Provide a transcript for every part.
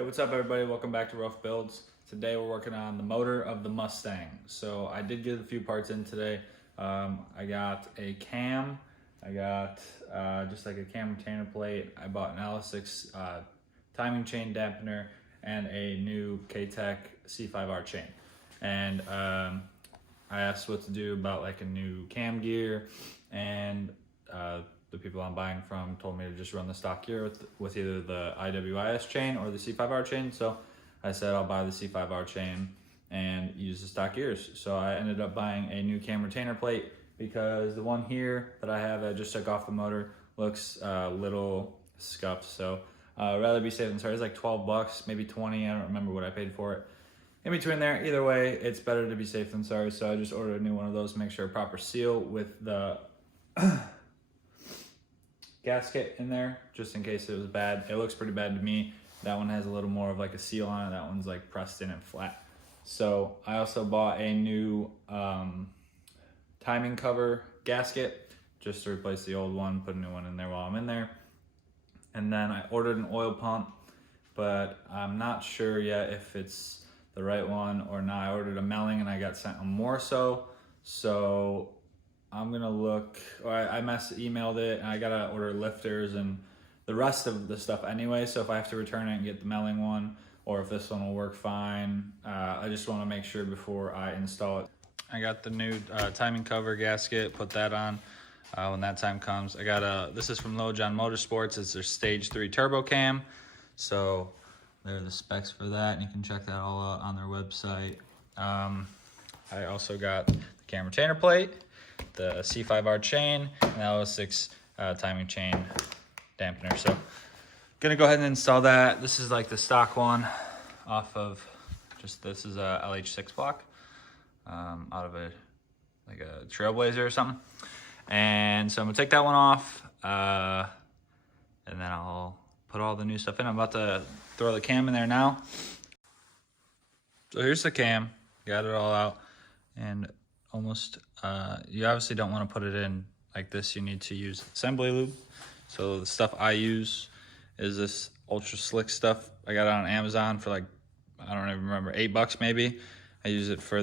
Hey, what's up everybody? Welcome back to Rough Builds. Today we're working on the motor of the Mustang. So I did get a few parts in today. I got a cam, I got just like a cam retainer plate. I bought an LS6 timing chain dampener and a new K-Tech C5R chain. And I asked what to do about like a new cam gear, and the people I'm buying from told me to just run the stock gear with either the IWIS chain or the C5R chain. So I said I'll buy the C5R chain and use the stock gears. So I ended up buying a new cam retainer plate because the one here that I have that I just took off the motor looks a little scuffed. So rather be safe than sorry. It's like 12 bucks, maybe 20. I don't remember what I paid for it. In between there, either way, it's better to be safe than sorry. So I just ordered a new one of those, make sure a proper seal with the gasket in there, just in case it was bad. It looks pretty bad to me. That one has a little more of like a seal on it. That one's like pressed in and flat. So I also bought a new timing cover gasket just to replace the old one, put a new one in there while I'm in there. And then I ordered an oil pump, but I'm not sure yet if it's the right one or not. I ordered a Melling and I got sent a Moroso. So I'm gonna look, or I emailed it, and I gotta order lifters and the rest of the stuff anyway. So if I have to return it and get the Melling one, or if this one will work fine, I just wanna make sure before I install it. I got the new timing cover gasket, put that on when that time comes. I got this is from Low John Motorsports. It's their Stage 3 Turbo Cam. So there are the specs for that, and you can check that all out on their website. I also got the cam retainer plate, the C5R chain, and the LS6 timing chain dampener. So gonna go ahead and install that. This is like the stock one off of this is a LH6 block out of like a Trailblazer or something. And so I'm gonna take that one off and then I'll put all the new stuff in. I'm about to throw the cam in there now. So here's the cam, got it all out, and almost you obviously don't want to put it in like this. You need to use assembly lube. So the stuff I use is this ultra slick stuff. I got it on Amazon for like, I don't even remember, $8 maybe. I use it for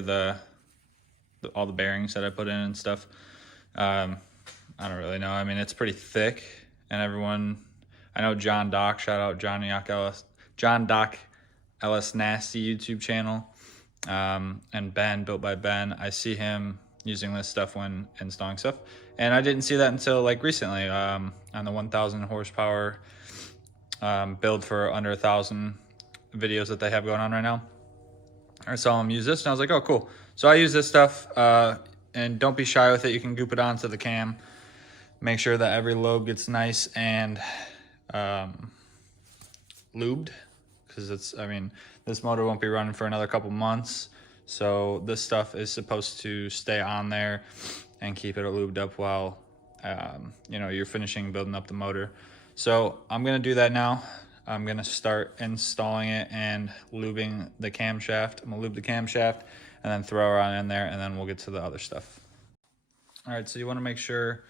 all the bearings that I put in and stuff. I don't really know. I mean, it's pretty thick, and everyone, I know John Doc, shout out John Doc LS Nasty YouTube channel, and Ben, Built by Ben. I see him using this stuff when installing stuff, and I didn't see that until like recently on the 1,000 horsepower build for under 1,000 videos that they have going on right now. I saw him use this, and I was like, oh, cool. So I use this stuff, and don't be shy with it. You can goop it onto the cam. Make sure that every lobe gets nice and lubed, because I mean, this motor won't be running for another couple months. So this stuff is supposed to stay on there and keep it lubed up while you know, you're finishing building up the motor. So I'm gonna do that now. I'm gonna start installing it and lubing the camshaft. I'm gonna lube the camshaft and then throw her on in there, and then we'll get to the other stuff. All right, so you wanna make sure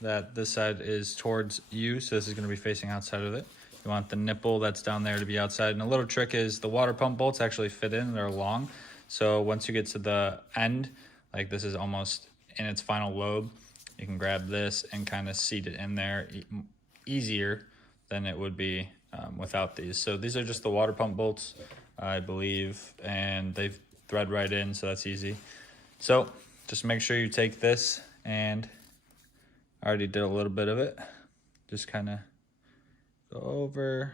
that this side is towards you. So this is gonna be facing outside of it. You want the nipple that's down there to be outside. And a little trick is the water pump bolts actually fit in, they're long. So once you get to the end, like this is almost in its final lobe, you can grab this and kind of seat it in there easier than it would be without these. So these are just the water pump bolts, I believe, and they thread right in, so that's easy. So just make sure you take this, and I already did a little bit of it. Just kind of go over.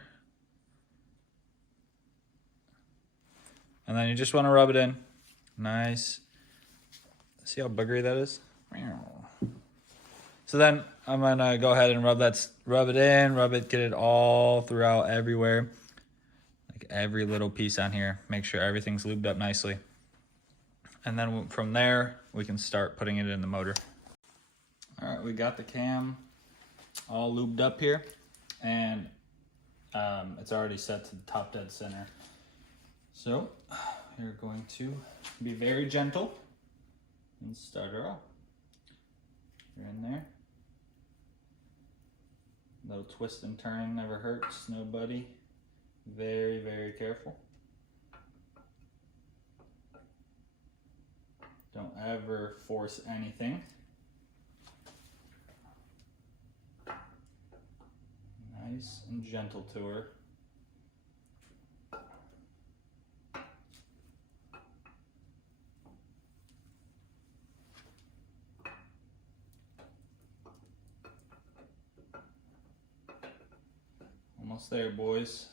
And then you just want to rub it in. Nice. See how buggery that is? So then I'm going to go ahead and rub it in, get it all throughout everywhere. Like every little piece on here. Make sure everything's lubed up nicely. And then from there, we can start putting it in the motor. All right, we got the cam all lubed up here, and it's already set to the top dead center. So you're going to be very gentle and start her off. You're in there. A little twist and turn never hurts nobody. Very, very careful. Don't ever force anything. Nice and gentle to her. Almost there, boys.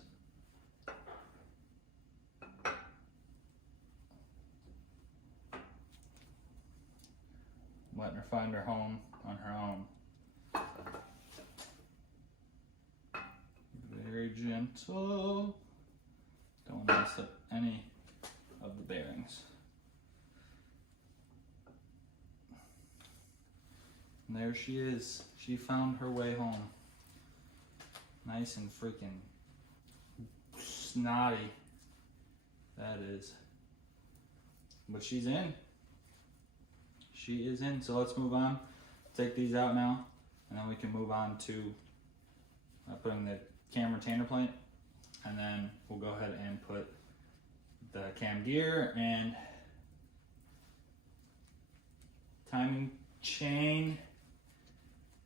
Letting her find her home on her own. Very gentle. Don't want to mess up any of the bearings. And there she is. She found her way home. Nice and freaking snotty. That is. But she's in. She is in. So let's move on. Take these out now. And then we can move on to putting the cam retainer plate. And then we'll go ahead and put the cam gear and timing chain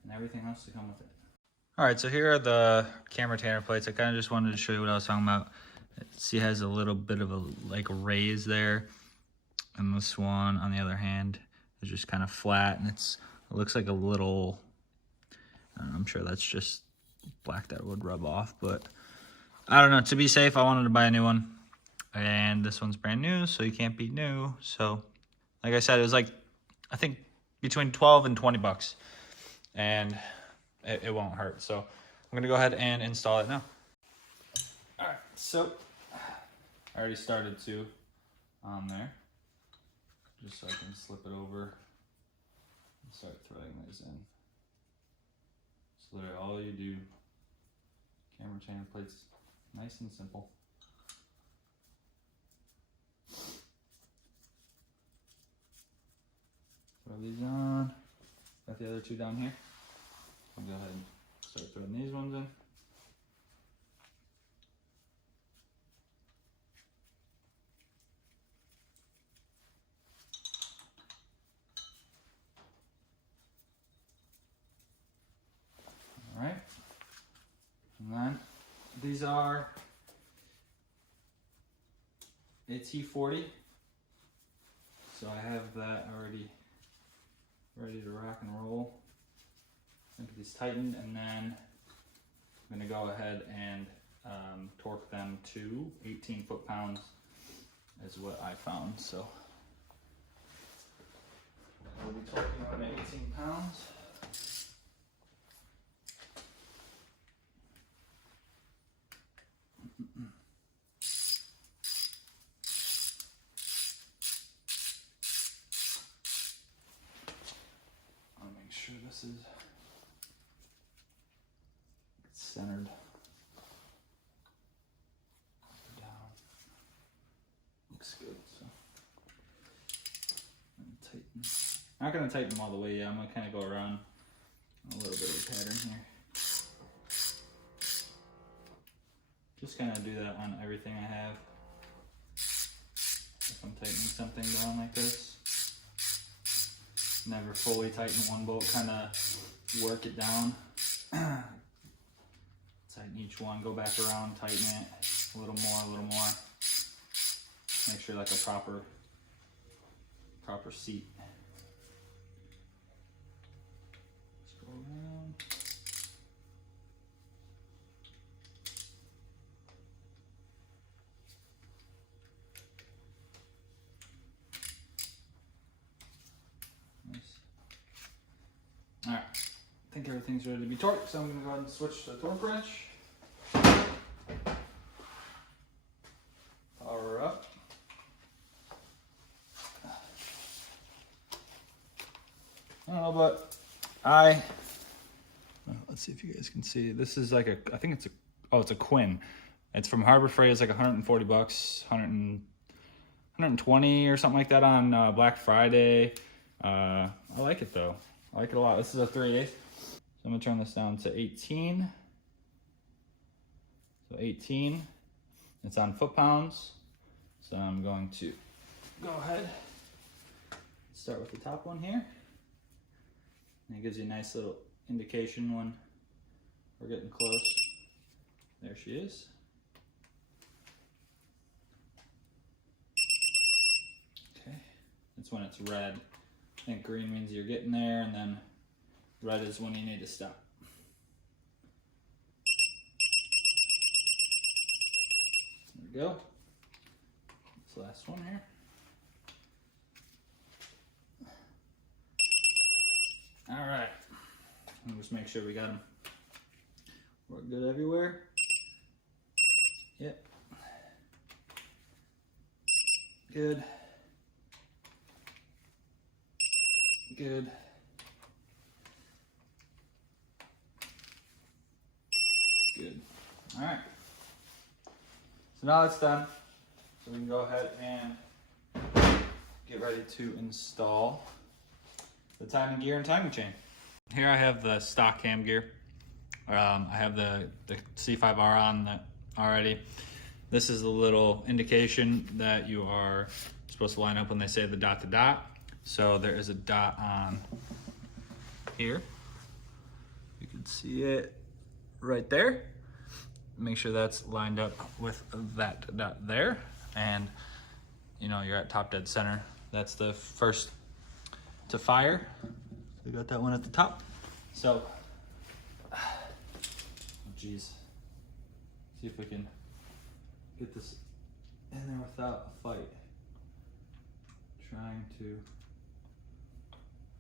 and everything else to come with it. All right, so here are the cam retainer plates. I kind of just wanted to show you what I was talking about. See, it has a little bit of a raise there. And this one, on the other hand, is just kind of flat, and it looks like a little, I don't know, I'm sure that's just black that would rub off, but I don't know. To be safe, I wanted to buy a new one. And this one's brand new, so you can't beat new. So, like I said, it was like, I think between 12 and 20 bucks. And it won't hurt. So I'm gonna go ahead and install it now. All right, so I already started to on there, just so I can slip it over and start throwing these in. So literally all you do, camera retainer plates, nice and simple. Throw these on. Got the other two down here. I'll go ahead and start throwing these ones in. All right. And then these are a T40. So I have that already ready to rock and roll. Get these tightened, and then I'm going to go ahead and torque them to 18 foot-pounds is what I found. So we'll be torquing on 18 pounds. I'll make sure this is centered down. Looks good. So I'm gonna tighten. I'm not gonna tighten them all the way. I'm gonna kind of go around a little bit of a pattern here. Just kind of do that on everything I have. If I'm tightening something down like this, never fully tighten one bolt. Kind of work it down. Tighten each one, go back around, tighten it a little more, a little more. Make sure like a proper seat. Let's go around. Nice. All right, I think everything's ready to be torqued, so I'm gonna go ahead and switch to the torque wrench. Power up. I don't know, but let's see if you guys can see. This is like I think it's it's a Quinn. It's from Harbor Freight. It's like 140 bucks, 120 or something like that on Black Friday. I like it though. I like it a lot. This is a 3/8. So I'm gonna turn this down to 18. So 18. It's on foot-pounds. So I'm going to go ahead, start with the top one here. And it gives you a nice little indication when we're getting close. There she is. Okay, that's when it's red. I think green means you're getting there, and then red is when you need to stop. There we go. This last one here. All right, and just make sure we got them. We're good everywhere. Yep. Good. Good. Good. All right. So now it's done. So we can go ahead and get ready to install the timing gear and timing chain. Here I have the stock cam gear. I have the C5R on already. This is a little indication that you are supposed to line up when they say the dot to dot. So there is a dot on here. You can see it right there. Make sure that's lined up with that dot there. And you know, you're at top dead center. That's the first to fire. We got that one at the top. So, oh geez. See if we can get this in there without a fight. Trying to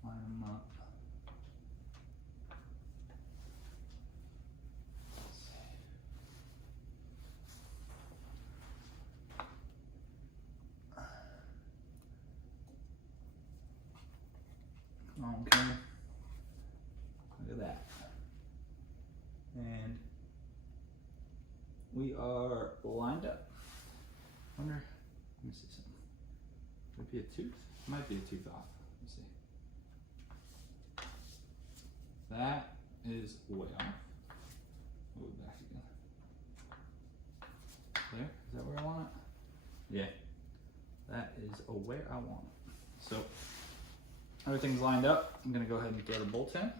line them up. Let's see. Okay. Look at that. And we are lined up. Wonder, let me see something. Might be a tooth. Might be a tooth off. Let's see. That is way off. Move it back again. There. Is that where I want it? Yeah. That is where I want it. So everything's lined up. I'm gonna go ahead and throw the bolt in.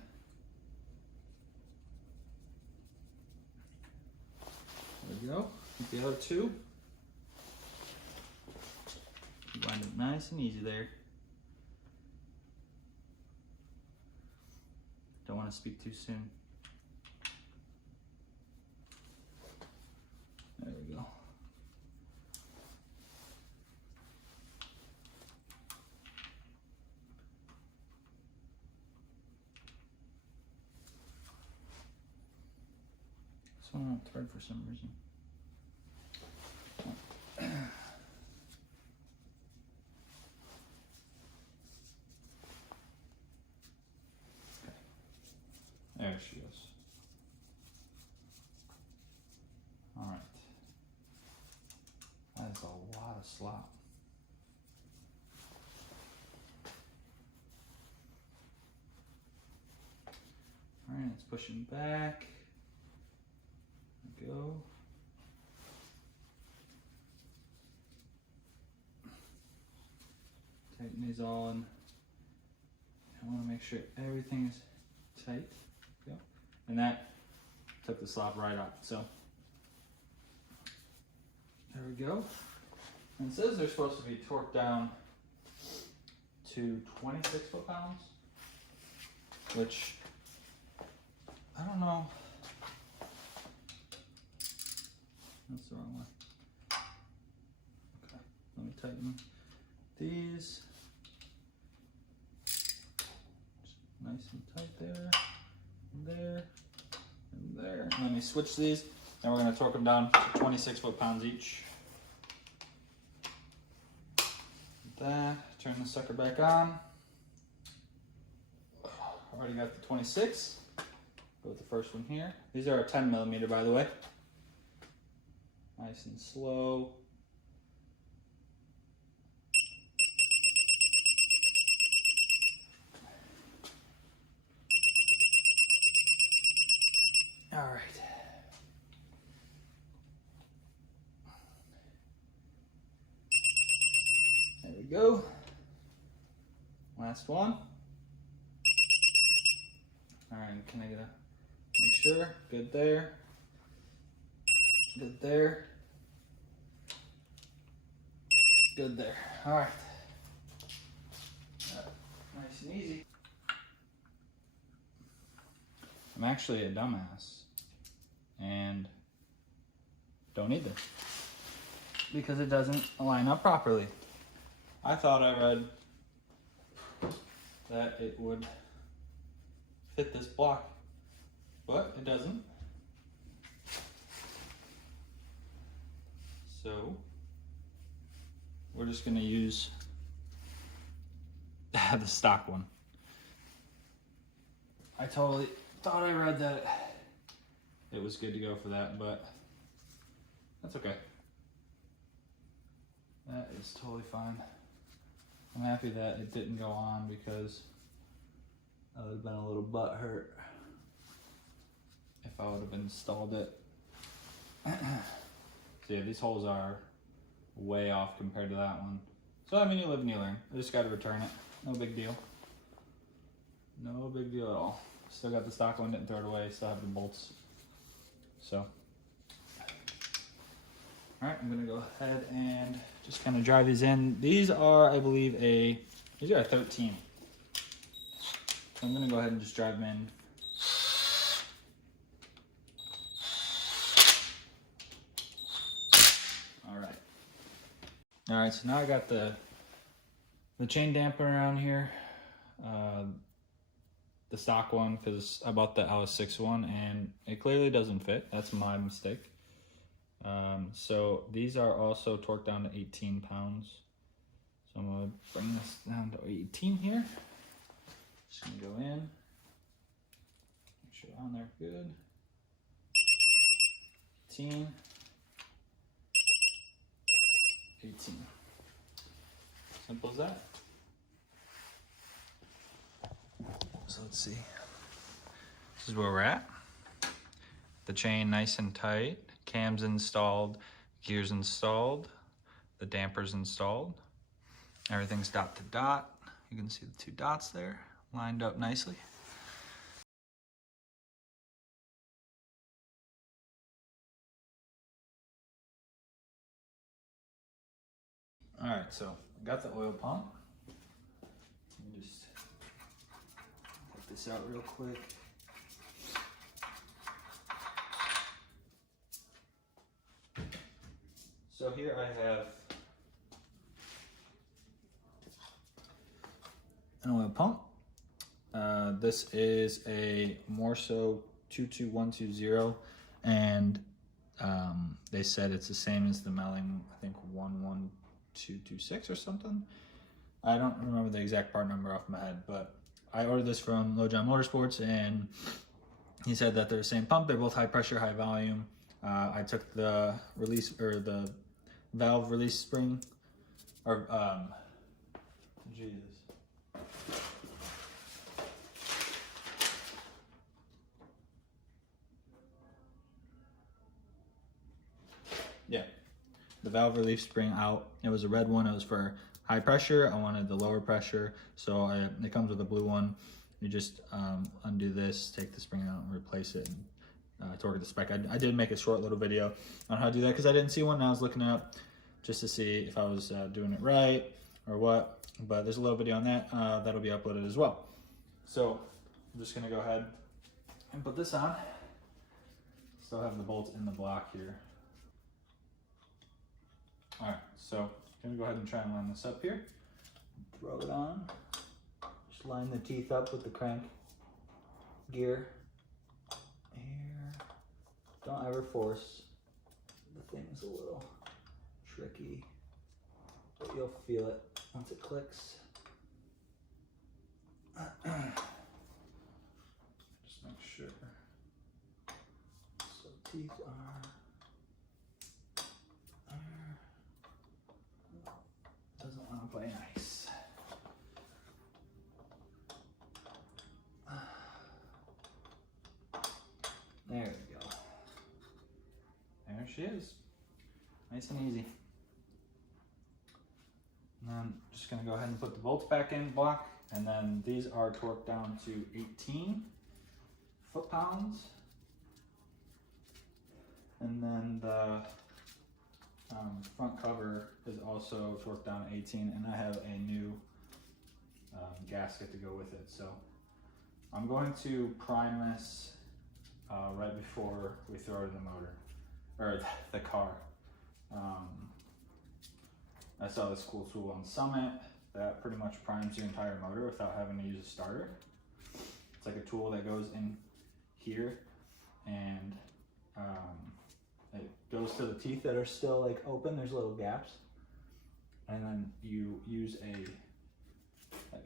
There we go. With the other two. Wind it nice and easy there. Don't want to speak too soon. There we go. This one won't thread for some reason. There she goes. All right. That is a lot of slop. All right, it's pushing back. There we go. Tighten these on. I want to make sure everything is tight. And that took the slop right out. So there we go. And it says they're supposed to be torqued down to 26 foot-pounds, which I don't know. That's the wrong one. Okay, let me tighten these. Nice and tight there. There and there. Let me switch these, and we're going to torque them down to 26 foot-pounds each. That. Turn the sucker back on. Already got the 26. Go with the first one here. These are a 10 millimeter, by the way. Nice and slow. All right. you go. Last one. All right, can I get a, make sure, good there. Good there. Good there. All right. Nice and easy. I'm actually a dumbass and don't need this because it doesn't line up properly. I thought I read that it would fit this block, but it doesn't. So we're just gonna use the stock one. I totally thought I read that it was good to go for that, but that's okay. That is totally fine. I'm happy that it didn't go on because I would have been a little butthurt if I would have installed it. So yeah, these holes are way off compared to that one. So I mean, you live and you learn. I just got to return it. No big deal. No big deal at all. Still got the stock one, didn't throw it away. Still have the bolts. So, all right, I'm gonna go ahead and just kind of drive these in. These are, I believe, these are a 13. So I'm gonna go ahead and just drive them in. All right, so now I got the chain damper around here, the stock one, because I bought the LS6 one and it clearly doesn't fit. That's my mistake. So these are also torqued down to 18 pounds. So I'm gonna bring this down to 18 here. Just gonna go in, make sure on there good. 18. 18. Simple as that. So let's see. This is where we're at. The chain nice and tight. Cams installed. Gears installed. The dampers installed. Everything's dot to dot. You can see the two dots there lined up nicely. All right, so I got the oil pump. Let me just take this out real quick. So here I have an oil pump. This is a moroso 22120, and they said it's the same as the Melling, I think 11226 or something. I don't remember the exact part number off my head, but I ordered this from Lojan Motorsports, and he said that they're the same pump. They're both high pressure, high volume. I took the release, or the valve release spring, or Jesus. Yeah, the valve relief spring out. It was a red one. It was for high pressure. I wanted the lower pressure, so it comes with a blue one. You just undo this, take the spring out, and replace it, and torque the spec. I did make a short little video on how to do that because I didn't see one, and I was looking it up just to see if I was doing it right or what. But there's a little video on that that'll be uploaded as well. So I'm just gonna go ahead and put this on. Still have the bolts in the block here. All right, so I'm gonna go ahead and try and line this up here. Throw it on. Just line the teeth up with the crank gear. Here. Don't ever force. The thing's a little tricky, but you'll feel it once it clicks. Just make sure. So teeth are. Doesn't want to play nice. There we go. There she is. Nice and easy. And then just gonna go ahead and put the bolts back in block. And then these are torqued down to 18 foot-pounds. And then the front cover is also torqued down to 18, and I have a new gasket to go with it. So I'm going to prime this right before we throw it in the motor, or the car. I saw this cool tool on Summit that pretty much primes the entire motor without having to use a starter. It's like a tool that goes in here, and it goes to the teeth that are still like open. There's little gaps, and then you use a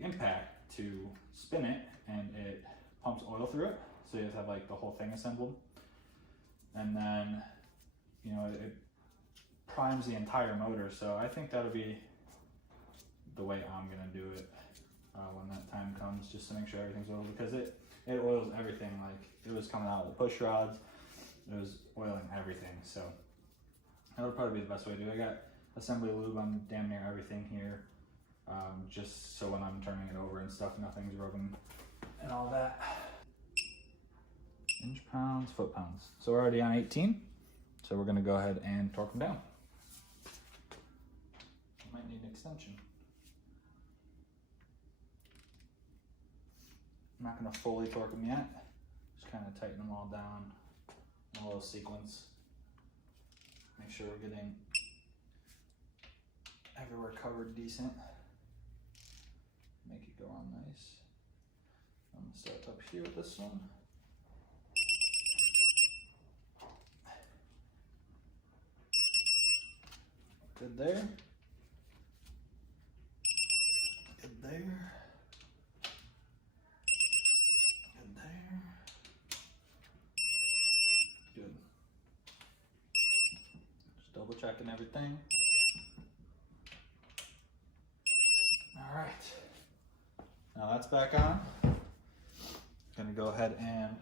impact to spin it, and it pumps oil through it. So you have to have like the whole thing assembled, and then it primes the entire motor. So I think that'll be the way I'm gonna do it when that time comes, just to make sure everything's oiled, because it oils everything. Like, it was coming out of the push rods, it was oiling everything. So that would probably be the best way to do it. I got assembly lube on damn near everything here, just so when I'm turning it over and stuff, nothing's rubbing and all that. Inch-pounds, foot-pounds. So we're already on 18, so we're gonna go ahead and torque them down. Might need an extension. I'm not gonna fully torque them yet. Just kind of tighten them all down in a little sequence. Make sure we're getting everywhere covered decent. Make it go on nice. I'm gonna start up here with this one. Good there. Good there. Good there. Good. Just double checking everything. All right. Now that's back on. Gonna go ahead and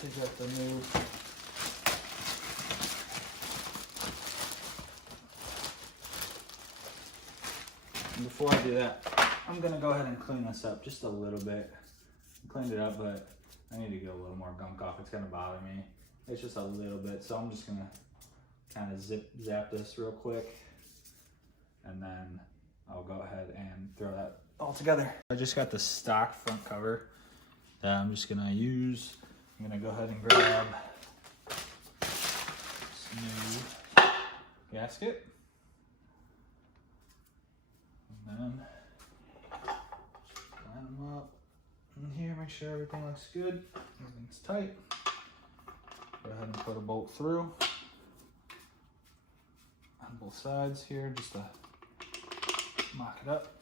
take out the new and before I do that, I'm gonna go ahead and clean this up just a little bit. I cleaned it up, but I need to get a little more gunk off. It's gonna bother me. It's just a little bit, so I'm just gonna kind of zap this real quick, and then I'll go ahead and throw that all together. I just got the stock front cover that I'm just gonna use. I'm gonna go ahead and grab this new gasket. And then line them up in here, make sure everything looks good, everything's tight. Go ahead and put a bolt through on both sides here, just to mock it up.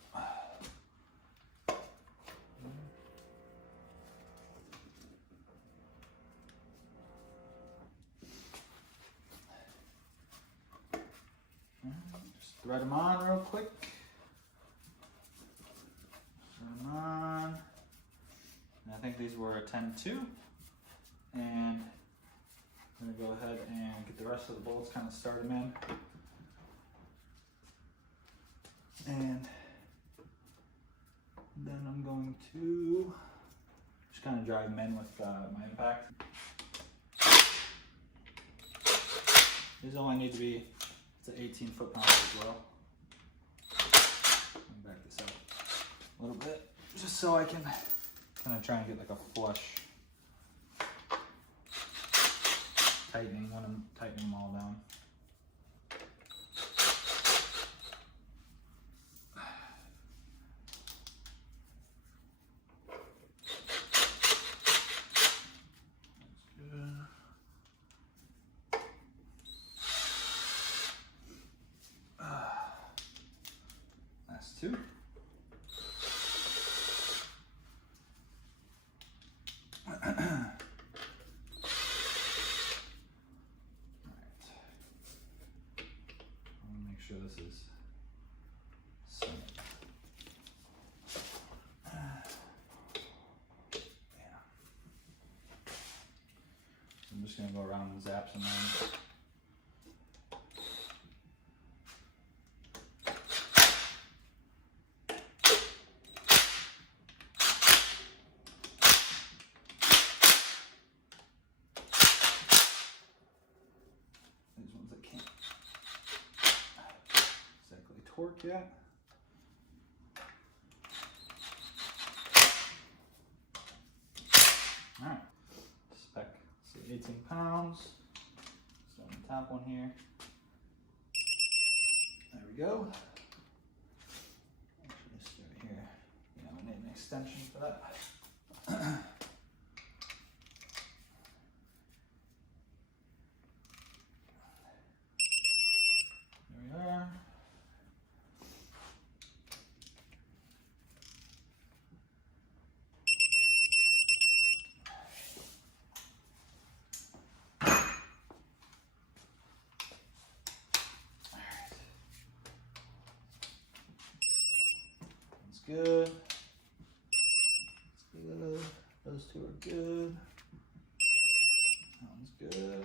Just thread them on real quick. On. And I think these were a 10-2, and I'm gonna go ahead and get the rest of the bolts, kind of start them in, and then I'm going to just kind of drive them in with my impact. These only need to be, it's an 18 foot-pound as well. Let me back this up a little bit, just so I can kind of try and get like a flush tightening when I'm tightening them all down. That's two. Sure this is set. Yeah. I'm just gonna go around and zap some in. torque yet. All right, spec, see 18 pounds. So on the top one here. There we go. Actually, just right here. Yeah, we need an extension for that. There we are. Good. It's good. Those two are good. That one's good.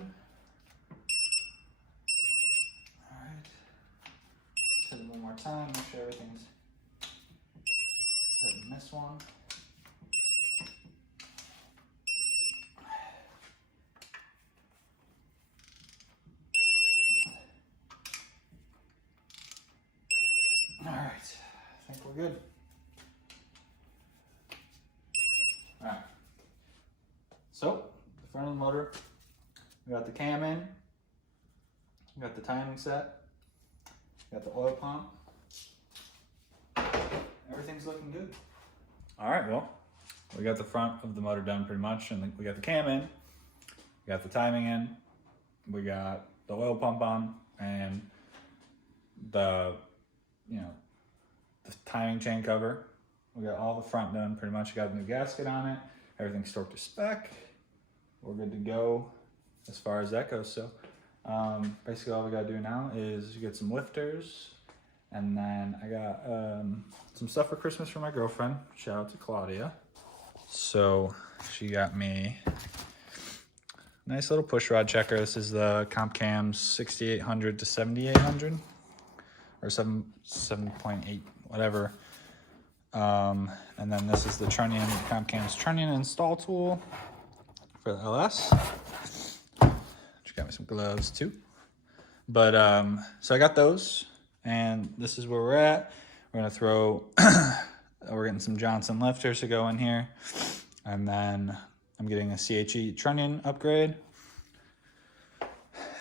All right. Just hit it one more time. Make sure everything's doesn't miss one. All right. I think we're good. All right, so the front of the motor, we got the cam in, we got the timing set, we got the oil pump, everything's looking good. All right, well, we got the front of the motor done pretty much, and we got the cam in, we got the timing in, we got the oil pump on, and the, the timing chain cover. We got all the front done pretty much. Got a new gasket on it. Everything's torqued to spec. We're good to go as far as that goes. So basically all we gotta do now is get some lifters, and then I got some stuff for Christmas for my girlfriend. Shout out to Claudia. So she got me a nice little push rod checker. This is the Comp Cam's 6800 to 7800 or 7.8, whatever. And then this is the Trunnion, Comp Cam's Trunnion install tool for the LS. She got me some gloves too. But, so I got those, and this is where we're at. We're gonna throw, we're getting some Johnson lifters to go in here. And then I'm getting a CHE Trunnion upgrade.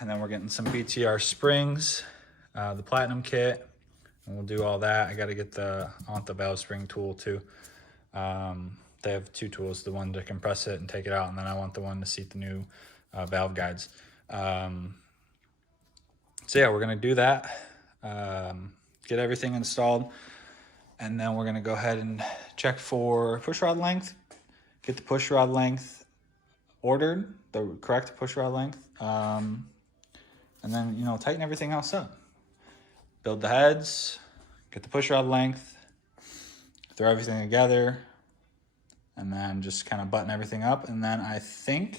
And then we're getting some BTR springs, the Platinum kit. And we'll do all that. I got to get I want the valve spring tool too. They have two tools, the one to compress it and take it out, and then I want the one to seat the new valve guides. So yeah, we're going to do that, get everything installed, and then we're going to go ahead and check for push rod length, get the push rod length ordered, the correct push rod length, and then, tighten everything else up. Build the heads, get the push rod length, throw everything together, and then just kind of button everything up. And then I think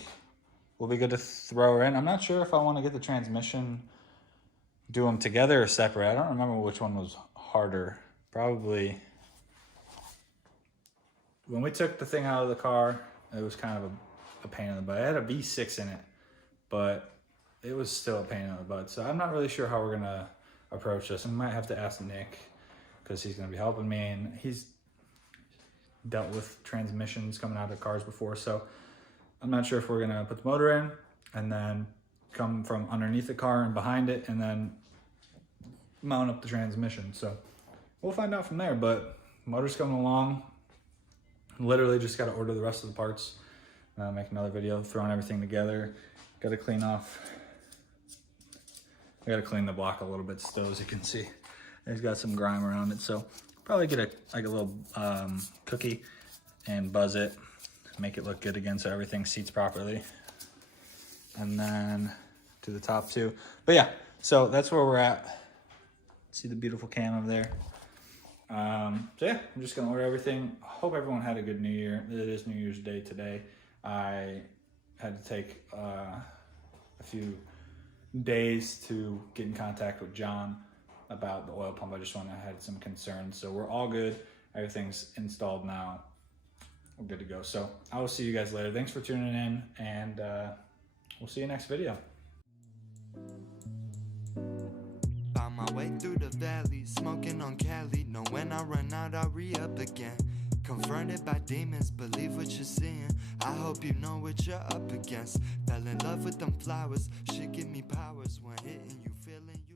we'll be good to throw her in. I'm not sure if I want to get the transmission, do them together or separate. I don't remember which one was harder. Probably, when we took the thing out of the car, it was kind of a pain in the butt. It had a V6 in it, but it was still a pain in the butt. So I'm not really sure how we're gonna approach this. I might have to ask Nick, because he's going to be helping me, and he's dealt with transmissions coming out of cars before. So I'm not sure if we're going to put the motor in and then come from underneath the car and behind it and then mount up the transmission. So we'll find out from there, but motor's coming along. Literally just got to order the rest of the parts, make another video throwing everything together. Got to clean off. I gotta clean the block a little bit still, as you can see. It's got some grime around it, so probably get a little cookie and buzz it, make it look good again so everything seats properly. And then to the top too. But yeah, so that's where we're at. See the beautiful cam over there. So yeah, I'm just gonna order everything. Hope everyone had a good New Year. It is New Year's Day today. I had to take a few days to get in contact with John about the oil pump. I had some concerns, so we're all good. Everything's installed now. We're good to go. So I will see you guys later. Thanks for tuning in, and we'll see you next video. my way through the valley, smoking on Cali. Know when I run out, I'll re-up again. Confronted by demons, believe what you're seeing. I hope you know what you're up against. Fell in love with them flowers, shit give me powers. When hitting you, feeling you.